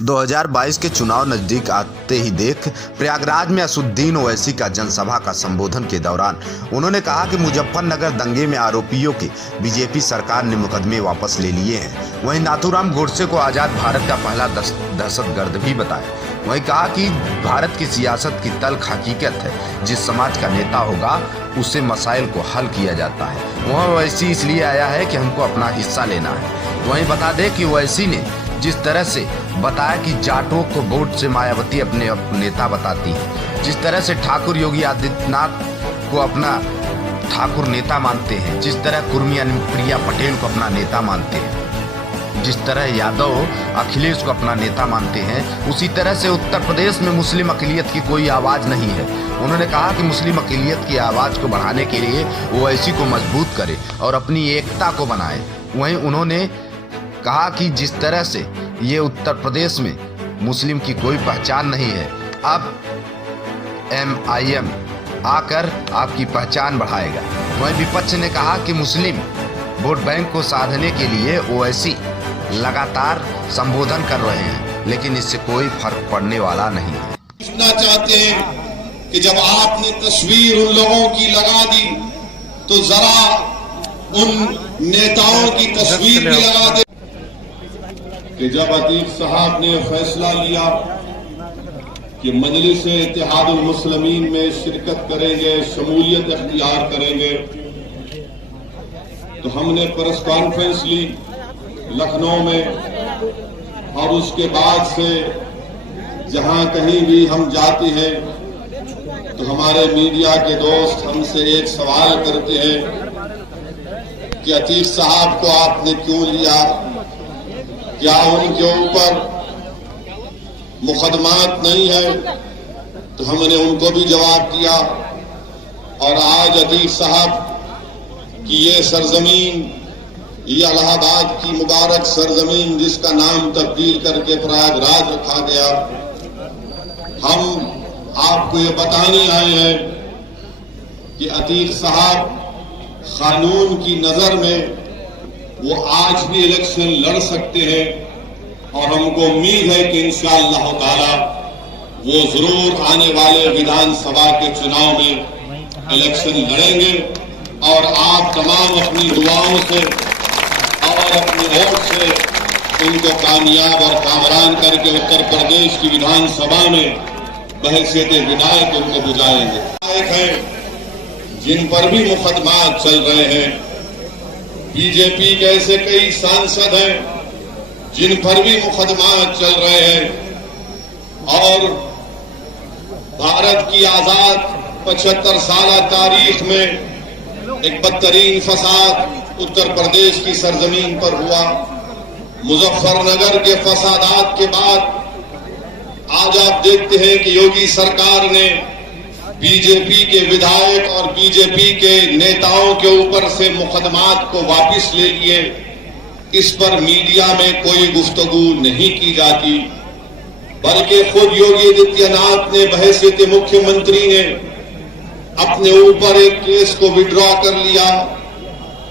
2022 के चुनाव नजदीक आते ही देख प्रयागराज में असदुद्दीन ओवैसी का जनसभा का संबोधन के दौरान उन्होंने कहा कि मुजफ्फरनगर दंगे में आरोपियों के बीजेपी सरकार ने मुकदमे वापस ले लिए हैं। वहीं नाथूराम गोडसे को आज़ाद भारत का पहला दहशतगर्द भी बताया। वहीं कहा कि भारत की सियासत की तल्ख हकीकत है, जिस समाज का नेता होगा उससे मसाइल को हल किया जाता है। वह ओवैसी इसलिए आया है कि हमको अपना हिस्सा लेना है। वहीं बता दें कि ओवैसी ने जिस तरह से बताया कि जाटों को वोट से मायावती अपने नेता बताती है, जिस तरह से ठाकुर योगी आदित्यनाथ को अपना ठाकुर नेता मानते हैं, जिस तरह कुर्मी अनुप्रिया पटेल को अपना नेता मानते हैं, जिस तरह यादव अखिलेश को अपना नेता मानते हैं, उसी तरह से उत्तर प्रदेश में मुस्लिम अक़लियत की कोई आवाज़ नहीं है। उन्होंने कहा कि मुस्लिम अक़लियत की आवाज़ को बढ़ाने के लिए ओवैसी को मजबूत करे और अपनी एकता को बनाए। वहीं उन्होंने कहा कि जिस तरह से ये उत्तर प्रदेश में मुस्लिम की कोई पहचान नहीं है, अब MIM आकर आपकी पहचान बढ़ाएगा। वहीं विपक्ष ने कहा कि मुस्लिम वोट बैंक को साधने के लिए ओवैसी लगातार संबोधन कर रहे हैं, लेकिन इससे कोई फर्क पड़ने वाला नहीं है। पूछना चाहते हैं कि जब आपने तस्वीर उन लोगों की लगा दी तो जरा उन नेताओं की तस्वीर भी लगा दे कि जब अतीक साहब ने फैसला लिया कि मजलिस-ए-इत्तेहादुल मुस्लिमीन में शिरकत करेंगे, शमूलियत अख्तियार करेंगे, तो हमने प्रेस कॉन्फ्रेंस ली लखनऊ में। और उसके बाद से जहां कहीं भी हम जाते हैं तो हमारे मीडिया के दोस्त हमसे एक सवाल करते हैं कि अतीक साहब को आपने क्यों लिया, क्या उनके ऊपर मुकदमात नहीं है? तो हमने उनको भी जवाब दिया। और आज अतीक साहब की ये सरजमीन, ये इलाहाबाद की मुबारक सरजमीन जिसका नाम तब्दील करके प्रयागराज रखा गया, हम आपको ये बताने आए हैं कि अतीक साहब कानून की नजर में वो आज भी इलेक्शन लड़ सकते हैं और हमको उम्मीद है कि इंशाअल्लाह ताला वो जरूर आने वाले विधानसभा के चुनाव में इलेक्शन लड़ेंगे। और आप तमाम अपनी दुआओं से और अपनी वोट से उनको कामयाब और कामरान करके उत्तर प्रदेश की विधानसभा में बहैसियत विधायक उनको बुझाएंगे। विधायक हैं जिन पर भी मुकदमात चल रहे हैं, बीजेपी के ऐसे कई सांसद हैं जिन पर भी मुकदमात चल रहे हैं। और भारत की आजाद 75 साल तारीख में एक बदतरीन फसाद उत्तर प्रदेश की सरजमीन पर हुआ। मुजफ्फरनगर के फसादात के बाद आज आप देखते हैं कि योगी सरकार ने बीजेपी के विधायक और बीजेपी के नेताओं के ऊपर से मुकदमात को वापस ले लिए। इस पर मीडिया में कोई गुफ्तगू नहीं की जाती, बल्कि खुद योगी आदित्यनाथ ने बहैसियत मुख्यमंत्री ने अपने ऊपर एक केस को विड्रॉ कर लिया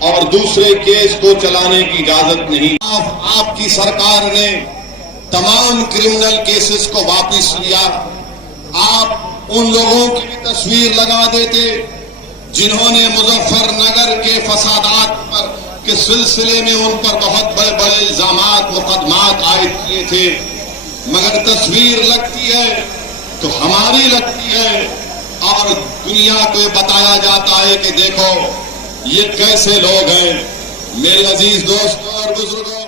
और दूसरे केस को चलाने की इजाजत नहीं। आपकी सरकार ने तमाम क्रिमिनल केसेस को वापस लिया। आप उन लोगों की भी तस्वीर लगा देते जिन्होंने मुजफ्फरनगर के फसादात पर के सिलसिले में उन पर बहुत बड़े बड़े इल्जामात मुकदमात आयद किए थे, मगर तस्वीर लगती है तो हमारी लगती है और दुनिया को बताया जाता है कि देखो ये कैसे लोग हैं। मेरे अजीज दोस्तों और बुजुर्गों,